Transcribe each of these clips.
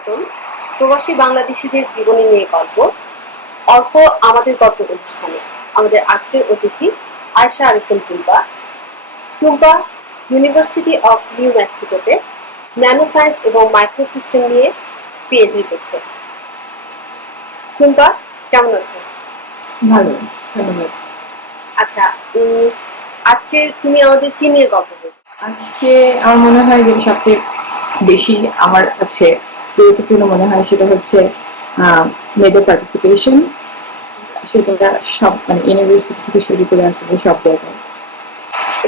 স্বাগতম প্রবাসী বাংলাদেশিদের জীবনী নিয়ে গল্প অল্প আমাদের গল্প অনুষ্ঠানে। আমাদের আজকের অতিথি Ayesha Ariful Tumpa Tumpa university of new মেক্সিকোতে ন্যানো সায়েন্স এবং মাইক্রো সিস্টেম নিয়ে পিএইচডি করছে। টুম্পা কেমন আছো? ভালো আচ্ছা আজকে তুমি আমাদের কি নিয়ে গল্প বলবে আজকে আমার মনে হয় যেটা সবচেয়ে বেশি আমার কাছে গুরুত্বপূর্ণ মনে হয় সেটা হচ্ছে মেয়েদের পার্টিসিপেশন সেটা সব মানে ইউনিভার্সিটি থেকে শুরু করে আসলে সব জায়গায়।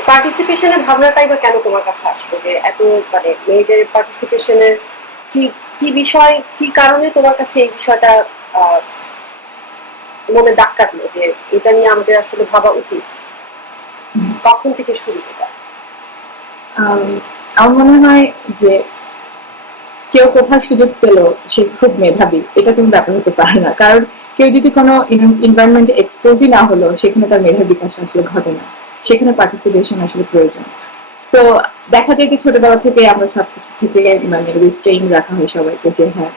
পার্টিসিপেশনের ভাবনাটাই বা কেন তোমার কাছে আসলো যে এত মানে মেয়েদের পার্টিসিপেশনের কি কি বিষয় কি কারণে তোমার কাছে এই বিষয়টা আহ, মনে দাগ কাটলো যে এটা নিয়ে আমাদের আসলে ভাবা উচিত? কখন থেকে শুরু আম, আমার মনে হয় যে কেউ কোথাও সুযোগ পেল সে খুব মেধাবী। এটা কোনো ব্যাপার হতে পারে না। কারণ কেউ যদি কোনো এনভায়রনমেন্টে এক্সপোজই না হলো সেখানে তার মেধা বিকাশ আসলে ঘটে না। সেখানে পার্টিসিপেশন আসলে প্রয়োজন। তো দেখা যায় যে ছোটবেলা থেকে আমরা সবকিছু থেকে মানে রিস্ট্রেইন রাখা হয় সবাইকে যে হ্যাঁ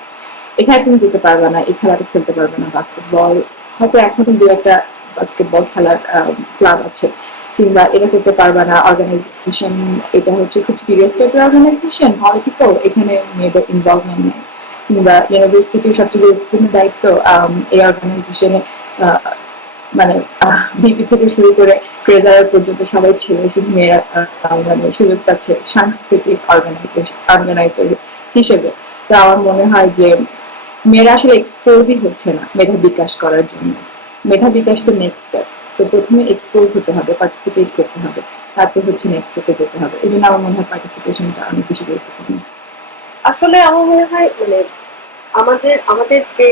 এখানে তুমি যেতে পারবে না, এই খেলাটা খেলতে পারবে না বাস্কেটবল হয়তো এখনও দু একটা বাস্কেটবল খেলার ক্লাব আছে। কিংবা এটা করতে পারবে না অর্গানাইজেশন এটা হচ্ছে খুব সিরিয়াস টাইপের অর্গানাইজেশন পলিটিক্যাল এখানে মেয়েদের ইনভলভমেন্ট নেই। কিংবা ইউনিভার্সিটির সবচেয়ে গুরুত্বপূর্ণ দায়িত্ব আম, এই অর্গানাইজেশনে মানে বিপি থেকে শুরু করে ট্রেজারার পর্যন্ত সবাই ছিল শুধু মেয়েরা মানে সুযোগ পাচ্ছে সাংস্কৃতিক অর্গানাইজেশন হিসেবে। তো আমার মনে হয় যে মেয়েরা আসলে এক্সপোজই হচ্ছে না মেধা বিকাশ করার জন্য। মেধা বিকাশ তো নেক্সট স্টেপ তো প্রথমে এক্সপোজ হতে হবে পার্টিসিপেট করতে হবে। তারপর হচ্ছে নেক্সট স্টেপে যেতে হবে। এই জন্য আমার মনে হয় পার্টিসিপেশনটা অনেক বেশি গুরুত্বপূর্ণ। আসলে আমার মনে হয় মানে আমাদের আমাদের যে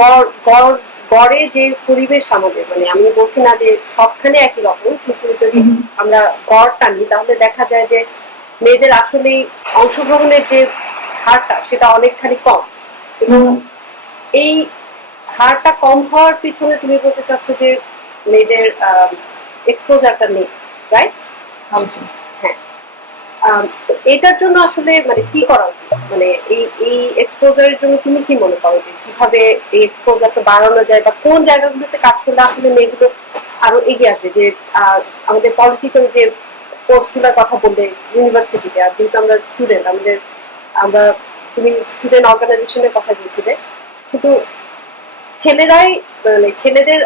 গড় গড়ে যে পরিবেশ আমাদের মানে আমি বলছি না যে সবখানে একই রকম কিন্তু যদি আমরা গড় টানি তাহলে দেখা যায় যে মেয়েদের আসলে অংশগ্রহণের যে হারটা সেটা অনেকখানি কম। এবং এই হারটা কম হওয়ার পিছনে তুমি বলতে চাচ্ছ যে মেয়েদের এক্সপোজারটা নেই রাইট অবশ্যই আম, এটার জন্য আসলে মানে কি করা উচিত? মানে এই এই এক্সপোজারের জন্য তুমি কি মনে করো যে কীভাবে এই এক্সপোজারটা বাড়ানো যায় বা কোন জায়গাগুলোতে কাজ করলে আসলে মেয়েগুলো আরও এগিয়ে আসবে? যে আমাদের পলিটিক্যাল যে পোস্টগুলোর কথা বললে ইউনিভার্সিটিতে আর যেহেতু আমরা স্টুডেন্ট আমাদের আমরা তুমি স্টুডেন্ট অর্গানাইজেশনের কথা বলছিলে কিন্তু ছেলেরাই মানে ছেলেদের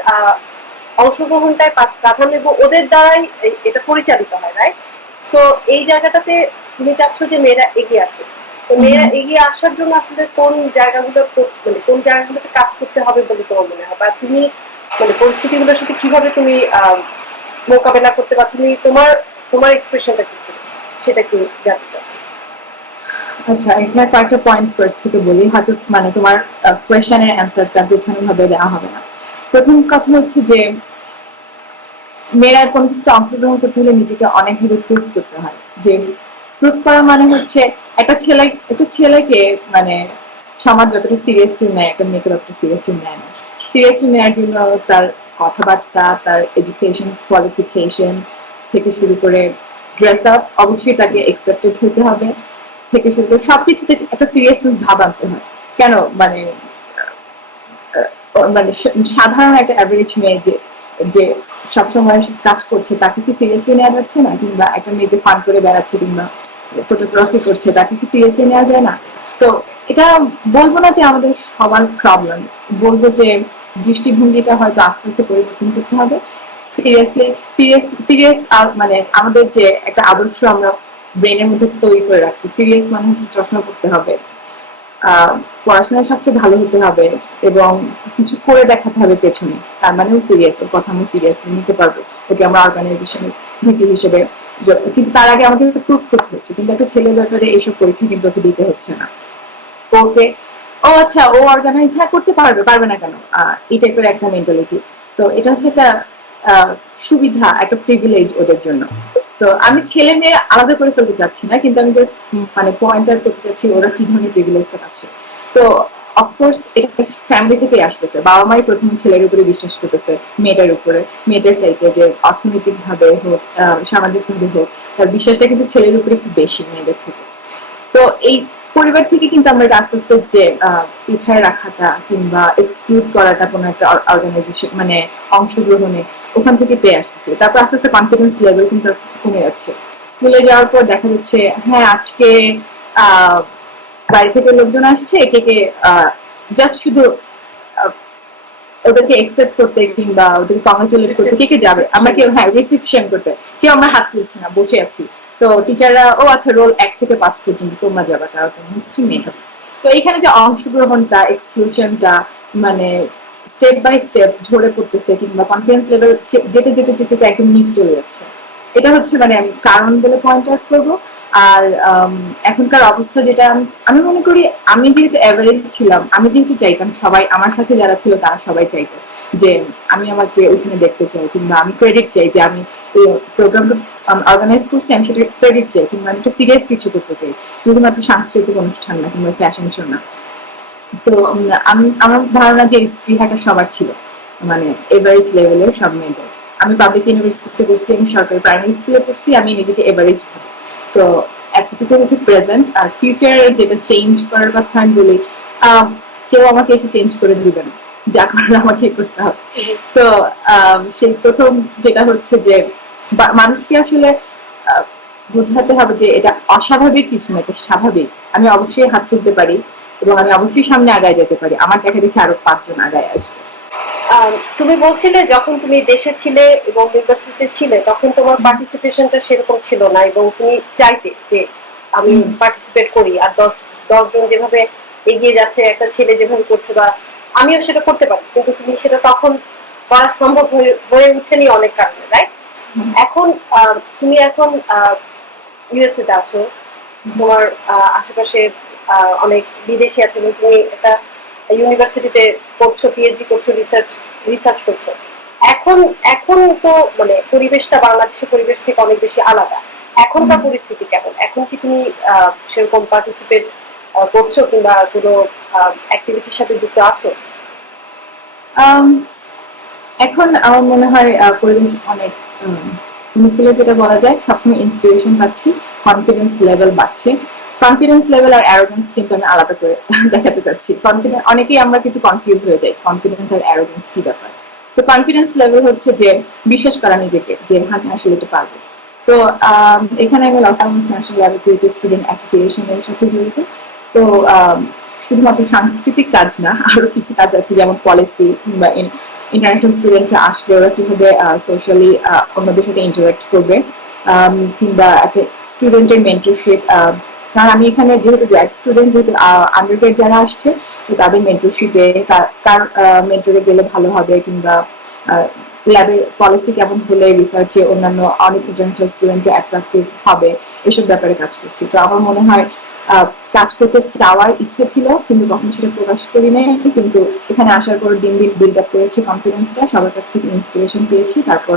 পা- প্রাধান্য এবং ওদের দ্বারাই এটা পরিচালিত হয় রাইট সো এই জায়গাটাতে তুমি চাচ্ছ যে মেয়েরা এগিয়ে আসে তো মেয়েরা এগিয়ে আসার জন্য আসলে কোন জায়গাগুলো মানে কোন জায়গাগুলোতে কাজ করতে হবে বলে তোমার মনে হয়? বা তুমি মানে পরিস্থিতিগুলোর সাথে কীভাবে তুমি মোকাবেলা করতে বা তুমি তোমার তোমার এক্সপ্রেশনটা কি ছিল? সেটা কি জানতে চাচ্ছি। আচ্ছা এখানে কয়েকটা পয়েন্ট ফার্স্ট থেকে বলি। হয়তো মানে তোমার কোয়েশনের অ্যান্সারটা গোছানো ভাবে দেওয়া হবে না। প্রথম কথা হচ্ছে যে, মেয়েরা কোনো কিছুতে অংশগ্রহণ করতে হলে নিজেকে অনেকভাবে প্রুভ করতে হয়। যে প্রুভ করা মানে হচ্ছে একটা ছেলে, একটা ছেলেকে মানে সমাজ যতটা সিরিয়াসলি নেয়, একটা মেয়েকে ততটা সিরিয়াসলি নেয় না। সিরিয়াসলি নেওয়ার জন্য তার কথাবার্তা, তার এডুকেশন কোয়ালিফিকেশন থেকে শুরু করে ড্রেস আপ অবশ্যই তাকে এক্সপেক্টেড হতে হবে। থেকে শুরু করে সবকিছুতে একটা সিরিয়াসনেস ভাব আনতে হয়। কেন? মানে মানে সাধারণ একটা অ্যাভারেজ মেয়ে যে যে সবসময় কাজ করছে, তাকে কি সিরিয়াসলি নেওয়া যাচ্ছে না? কিংবা একটা মেয়ে যে ফান করে বেড়াচ্ছে কিংবা ফটোগ্রাফি করছে, তাকে কি সিরিয়াসলি নেওয়া যায় না? তো এটা বলব না যে আমাদের সবার প্রবলেম বলব যে দৃষ্টিভঙ্গিটা হয়তো আস্তে আস্তে পরিবর্তন করতে হবে। সিরিয়াসলি সিরিয়াস সিরিয়াস মানে আমাদের যে একটা আদর্শ আমরা ব্রেনের মধ্যে তৈরি করে রাখছি। সিরিয়াস মানে হচ্ছে চশমা পড়তে হবে। পড়াশোনায় সবচেয়ে ভালো হতে হবে এবং কিছু করে দেখাতে হবে পেছনে। তার মানেও সিরিয়াস, ওর কথা আমি সিরিয়াসলি নিতে পারব। ওকে আমরা অর্গানাইজেশনের ভিপি হিসেবে কিন্তু তার আগে আমাকে প্রুফ করতে হচ্ছে। কিন্তু একটা ছেলের ব্যাপারে এইসব পরীক্ষা কিন্তু ওকে দিতে হচ্ছে না। ওকে, ও আচ্ছা ও অর্গানাইজ হ্যাঁ করতে পারবে পারবে না কেন? এই টাইপের একটা মেন্টালিটি তো এটা হচ্ছে একটা সুবিধা, একটা প্রিভিলেজ ওদের জন্য। তো আমি ছেলে মেয়ে আলাদা করে ফেলতে চাচ্ছি না, কিন্তু আমি জাস্ট মানে পয়েন্টার করতে চাচ্ছি ওরা কি ধরনের প্রিভিলেজটা পাচ্ছে। তো অফকোর্স এটা ফ্যামিলি থেকেই আসতেছে। বাবা মাই প্রথমে ছেলের উপরে বিশ্বাস করতেছে, মেয়েটার উপরে। মেয়েটার চাইতে যে অর্থনৈতিক ভাবে হোক সামাজিক ভাবে হোক, তার বিশ্বাসটা কিন্তু ছেলের উপরে একটু বেশি মেয়েদের থেকে। তো এই পরিবার থেকে কিন্তু আমরা এটা আস্তে আস্তে যে পিছায় রাখাটা কিংবা এক্সক্লুড করাটা কোনো একটা অর্গানাইজেশন মানে অংশগ্রহণে ওখান থেকে পেয়ে আসতেছে। তারপর আস্তে আস্তে কনফিডেন্স লেভেল কিন্তু আস্তে আস্তে কমে যাচ্ছে। স্কুলে যাওয়ার পর দেখা যাচ্ছে হ্যাঁ আজকে বাড়ি থেকে লোকজন আসছে, কে কে জাস্ট শুধু ওদেরকে একসেপ্ট করতে কিংবা ওদেরকে কংগ্রেচুলেট করতে কে কে যাবে? আমরা কেউ হ্যাঁ রিসিপশন করতে। কেউ আমরা হাত তুলছি না, বসে আছি। তো টিচাররা ও আচ্ছা রোল এক থেকে পাঁচ পর্যন্ত, তোমরা যাবে তারা তো হচ্ছে মেয়ে তো এখানে যে অংশগ্রহণটা এক্সক্লুশনটা মানে স্টেপ বাই স্টেপ ঝরে পড়তেছে কিংবা কনফিডেন্স লেভেল যেতে যেতে যেতে একদম নিচ চলে যাচ্ছে। এটা হচ্ছে মানে আমি কারণ বলে পয়েন্ট আউট করব। আর এখনকার অবস্থা যেটা আমি মনে করি আমি যেহেতু অ্যাভারেজ ছিলাম, আমি যেহেতু চাইতাম সবাই, আমার সাথে যারা ছিল তারা সবাই চাইতো যে আমি আমাকে ওইখানে দেখতে চাই কিংবা আমি ক্রেডিট চাই যে আমি প্রোগ্রামটা অর্গানাইজ করছি, আমি সেটা ক্রেডিট চাই কিংবা আমি একটা সিরিয়াস কিছু করতে চাই। শুধুমাত্র সাংস্কৃতিক অনুষ্ঠান না কিংবা ফ্যাশন শো না। তো আমি, আমার ধারণা যে স্পৃহাটা সবার ছিল। মানে এভারেজ লেভেলের সব মেয়েদের। আমি পাবলিক ইউনিভার্সিটিতে পড়ছি, আমি সরকারি প্রাইমারি স্কুলে পড়ছি, আমি নিজেকে এভারেজ তো, এতটুকু হচ্ছে প্রেজেন্ট আর ফিউচার যেটা চেঞ্জ করার কথা আমি বলি কেউ আমাকে এসে চেঞ্জ করে দিবে না। যা করার আমাকে করতে হবে। তো সেই প্রথম যেটা হচ্ছে যে মানুষকে আসলে বোঝাতে হবে যে এটা অস্বাভাবিক কিছু না, এটা স্বাভাবিক। আমি অবশ্যই হাত তুলতে পারি। এবং আমি অবশ্যই সামনে আগায় যেতে পারি। আমার দেখা দেখে আরও পাঁচজন আগায় আসবে। তুমি বলছিলে যখন তুমি দেশে ছিলে এবং ইউনিভার্সিটিতে ছিলে তখন তোমার পার্টিসিপেশনটা সেরকম ছিল না এবং তুমি চাইতে যে আমি পার্টিসিপেট করি আর দশ দশজন যেভাবে এগিয়ে যাচ্ছে একটা ছেলে যেভাবে করছে বা আমিও সেটা করতে পারি। কিন্তু তুমি সেটা তখন করা সম্ভব হয়ে উঠেনি অনেক কারণে রাইট হুম। এখন তুমি এখন ইউএসএ তে আছো। তোমার আশেপাশে অনেক বিদেশি আছে এবং তুমি একটা ইউনিভার্সিটিতে পড়ছো পিএইচডি করছ রিসার্চ রিসার্চ করছ। এখন এখন তো মানে পরিবেশটা বাংলাদেশের পরিবেশ থেকে অনেক বেশি আলাদা। এখনকার পরিস্থিতি কেমন? এখন কি তুমি সেরকম পার্টিসিপেট করছ কিংবা কোনো অ্যাক্টিভিটির সাথে যুক্ত আছো? এখন আমার মনে হয় পরিবেশ অনেক অনুকূলে যেটা বলা যায় সবসময় ইন্সপিরেশন পাচ্ছি কনফিডেন্স লেভেল বাড়ছে। কনফিডেন্স লেভেল আর অ্যারোগেন্স কিন্তু আমি আলাদা করে দেখাতে চাচ্ছি। কনফিডেন্স অনেকেই আমরা কিন্তু কনফিউজ হয়ে যাই কনফিডেন্স আর অ্যারোগেন্স কি ব্যাপার? তো কনফিডেন্স লেভেল হচ্ছে যে বিশ্বাস করা নিজেকে, যে হ্যাঁ আমি আসলে এটা পারব। তো এখানে আমি লস আনজেলস ন্যাশনাল ল্যাবরেটরিতে স্টুডেন্ট অ্যাসোসিয়েশনের সাথে জড়িত। তো শুধুমাত্র সাংস্কৃতিক কাজ না, আরও কিছু কাজ আছে যেমন পলিসি কিংবা ইন্টারন্যাশনাল স্টুডেন্টরা আসলে ওরা কীভাবে সোশ্যালি অন্যদের সাথে ইন্টারাক্ট করবে। কিংবা একটা স্টুডেন্টের মেন্টরশিপ কারণ আমি এখানে যেহেতু গ্র্যাড স্টুডেন্ট যেহেতু আন্ডারগ্রেড যারা আসছে, তো তাদের মেন্টরশিপে কার মেন্টরে গেলে ভালো হবে কিংবা ল্যাবের পলিসি কেমন হলে রিসার্চে অন্যান্য অনেক ইন্টারন্যাশনাল স্টুডেন্টকে অ্যাট্রাকটিভ হবে, এসব ব্যাপারে কাজ করছি। তো আমার মনে হয় কাজ করতে চাওয়ার ইচ্ছে ছিল, কিন্তু কখনো সেটা প্রকাশ করি নাই, কিন্তু এখানে আসার পর দিন দিন বিল্ড আপ করেছি কনফিডেন্সটা সবার কাছ থেকে ইন্সপিরেশন পেয়েছি, তারপর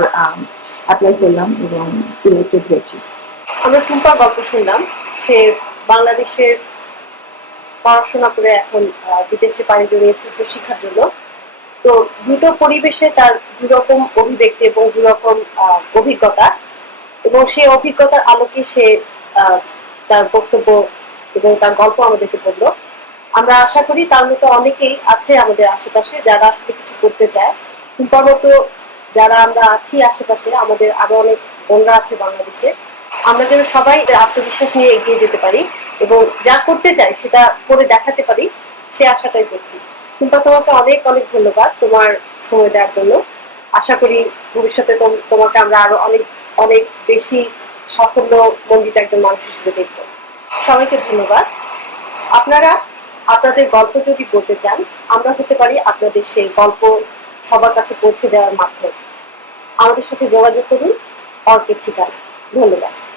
অ্যাপ্লাই করলাম এবং ইলেক্টেড হয়েছি। আমরা টুম্পার গল্প শুনলাম, সে বাংলাদেশের পড়াশোনা করে এখন বিদেশে পাড়ি জড়িয়েছে উচ্চশিক্ষার জন্য। তো দুটো পরিবেশে তার দুরকম অভিব্যক্তি এবং দুরকম অভিজ্ঞতা এবং সেই অভিজ্ঞতার আলোকে সে তার বক্তব্য এবং তার গল্প আমাদেরকে বলল। আমরা আশা করি তার মতো অনেকেই আছে আমাদের আশেপাশে যারা আসলে কিছু করতে চায়। মতো যারা আমরা আছি আশেপাশে, আমাদের আরও অনেক বোনরা আছে বাংলাদেশে। আমরা যেন সবাই আত্মবিশ্বাস নিয়ে এগিয়ে যেতে পারি এবং যা করতে চাই সেটা করে দেখাতে পারি, সে আশাটাই করছি। কিংবা তোমাকে অনেক অনেক ধন্যবাদ তোমার সময় দেওয়ার জন্য। আশা করি ভবিষ্যতে তোম- তোমাকে আমরা আরও অনেক অনেক বেশি সাফল্য মন্ডিত একজন মানুষ হিসেবে দেখব। সবাইকে ধন্যবাদ। আপনারা আপনাদের গল্প যদি বলতে চান, আমরা হতে পারি আপনাদের সেই গল্প সবার কাছে পৌঁছে দেওয়ার মাধ্যম। আমাদের সাথে যোগাযোগ করুন, অর্কের ঠিকানা। ধন্যবাদ।